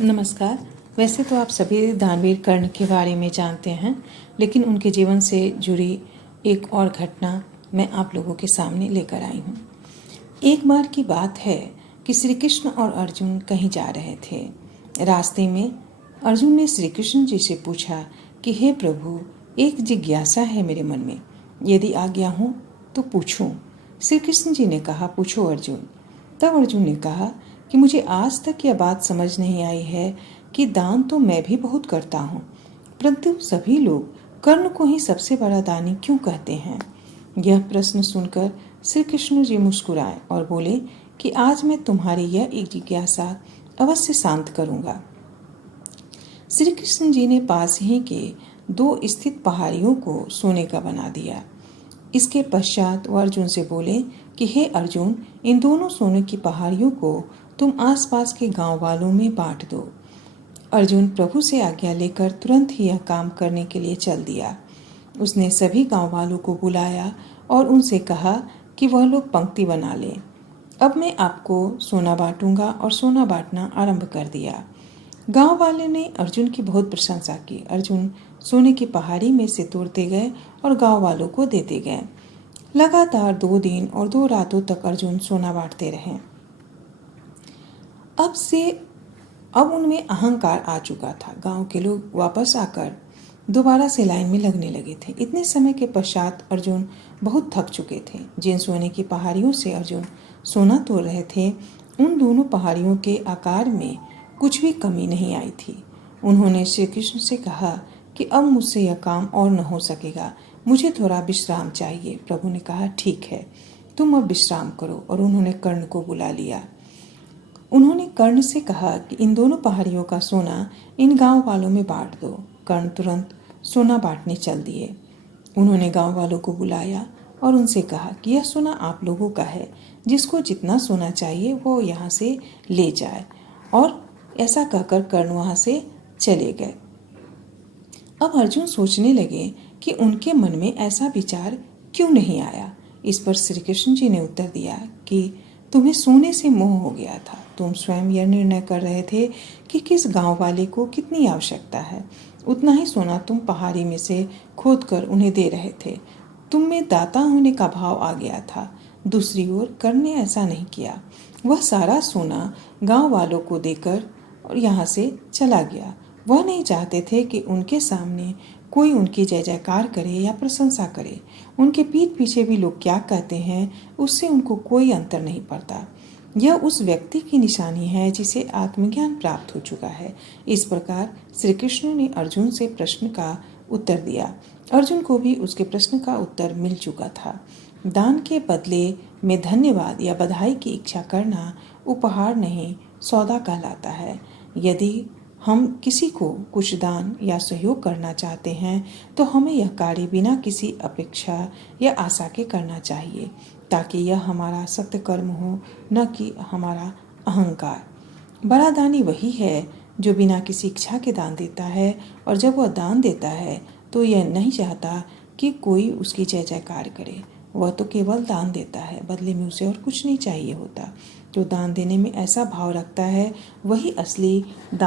नमस्कार। वैसे तो आप सभी दानवीर कर्ण के बारे में जानते हैं, लेकिन उनके जीवन से जुड़ी एक और घटना मैं आप लोगों के सामने लेकर आई हूँ। एक बार की बात है कि श्री कृष्ण और अर्जुन कहीं जा रहे थे। रास्ते में अर्जुन ने श्री कृष्ण जी से पूछा कि हे प्रभु, एक जिज्ञासा है मेरे मन में, यदि आज्ञा हो तो पूछूं। श्री कृष्ण जी ने कहा, पूछो अर्जुन। तब अर्जुन ने कहा कि मुझे आज तक यह बात समझ नहीं आई है कि दान तो मैं भी बहुत करता हूँ, परंतु सभी लोग कर्ण को ही सबसे बड़ा दानी क्यों कहते हैं। यह प्रश्न सुनकर श्री कृष्ण जी मुस्कुराए और बोले कि आज मैं तुम्हारी यह एक जिज्ञासा अवश्य शांत करूंगा। श्री कृष्ण जी ने पास ही के दो स्थित पहाड़ियों को सोने का बना दिया। इसके पश्चात वह अर्जुन से बोले कि हे अर्जुन, इन दोनों सोने की पहाड़ियों को तुम आसपास के गांव वालों में बांट दो। अर्जुन प्रभु से आज्ञा लेकर तुरंत ही यह काम करने के लिए चल दिया। उसने सभी गांव वालों को बुलाया और उनसे कहा कि वह लोग पंक्ति बना लें। अब मैं आपको सोना बांटूंगा और सोना बांटना आरंभ कर दिया। गांव वाले ने अर्जुन की बहुत प्रशंसा की। अर्जुन सोने की पहाड़ी में से तोड़ते गए और गांव वालों को देते गए। लगातार 2 दिन और 2 रातों तक अर्जुन सोना बांटते रहे। अब उनमें अहंकार आ चुका था। गांव के लोग वापस आकर दोबारा से लाइन में लगने लगे थे। इतने समय के पश्चात अर्जुन बहुत थक चुके थे। जिन सोने की पहाड़ियों से अर्जुन सोना तोड़ रहे थे, उन दोनों पहाड़ियों के आकार में कुछ भी कमी नहीं आई थी। उन्होंने श्री कृष्ण से कहा कि अब मुझसे यह काम और न हो सकेगा, मुझे थोड़ा विश्राम चाहिए। प्रभु ने कहा, ठीक है, तुम अब विश्राम करो। और उन्होंने कर्ण को बुला लिया। उन्होंने कर्ण से कहा कि इन दोनों पहाड़ियों का सोना इन गांव वालों में बांट दो। कर्ण तुरंत सोना बांटने चल दिए। उन्होंने गांव वालों को बुलाया और उनसे कहा कि यह सोना आप लोगों का है, जिसको जितना सोना चाहिए वो यहाँ से ले जाए। और ऐसा कहकर कर्ण वहाँ से चले गए। अब अर्जुन सोचने लगे कि उनके मन में ऐसा विचार क्यों नहीं आया। इस पर श्री कृष्ण जी ने उत्तर दिया कि तुम्हें सोने से मोह हो गया था। तुम स्वयं यह निर्णय कर रहे थे कि किस गांव वाले को कितनी आवश्यकता है, उतना ही सोना तुम पहाड़ी में से खोद कर उन्हें दे रहे थे। तुम में दाता होने का भाव आ गया था। दूसरी ओर कर्ण ने ऐसा नहीं किया। वह सारा सोना गांव वालों को देकर और यहाँ से चला गया। वह नहीं चाहते थे कि उनके सामने कोई उनकी जय जयकार करे या प्रशंसा करे। उनके पीठ पीछे भी लोग क्या कहते हैं, उससे उनको कोई अंतर नहीं पड़ता। यह उस व्यक्ति की निशानी है जिसे आत्मज्ञान प्राप्त हो चुका है। इस प्रकार श्री कृष्ण ने अर्जुन से प्रश्न का उत्तर दिया। अर्जुन को भी उसके प्रश्न का उत्तर मिल चुका था। दान के बदले में धन्यवाद या बधाई की इच्छा करना उपहार नहीं, सौदा कहलाता है। यदि हम किसी को कुछ दान या सहयोग करना चाहते हैं तो हमें यह कार्य बिना किसी अपेक्षा या आशा के करना चाहिए, ताकि यह हमारा सत्य कर्म हो, न कि हमारा अहंकार। बड़ा दानी वही है जो बिना किसी इच्छा के दान देता है, और जब वह दान देता है तो यह नहीं चाहता कि कोई उसकी जय जयकार करे। वह तो केवल दान देता है, बदले में उसे और कुछ नहीं चाहिए होता। जो दान देने में ऐसा भाव रखता है वही असली दान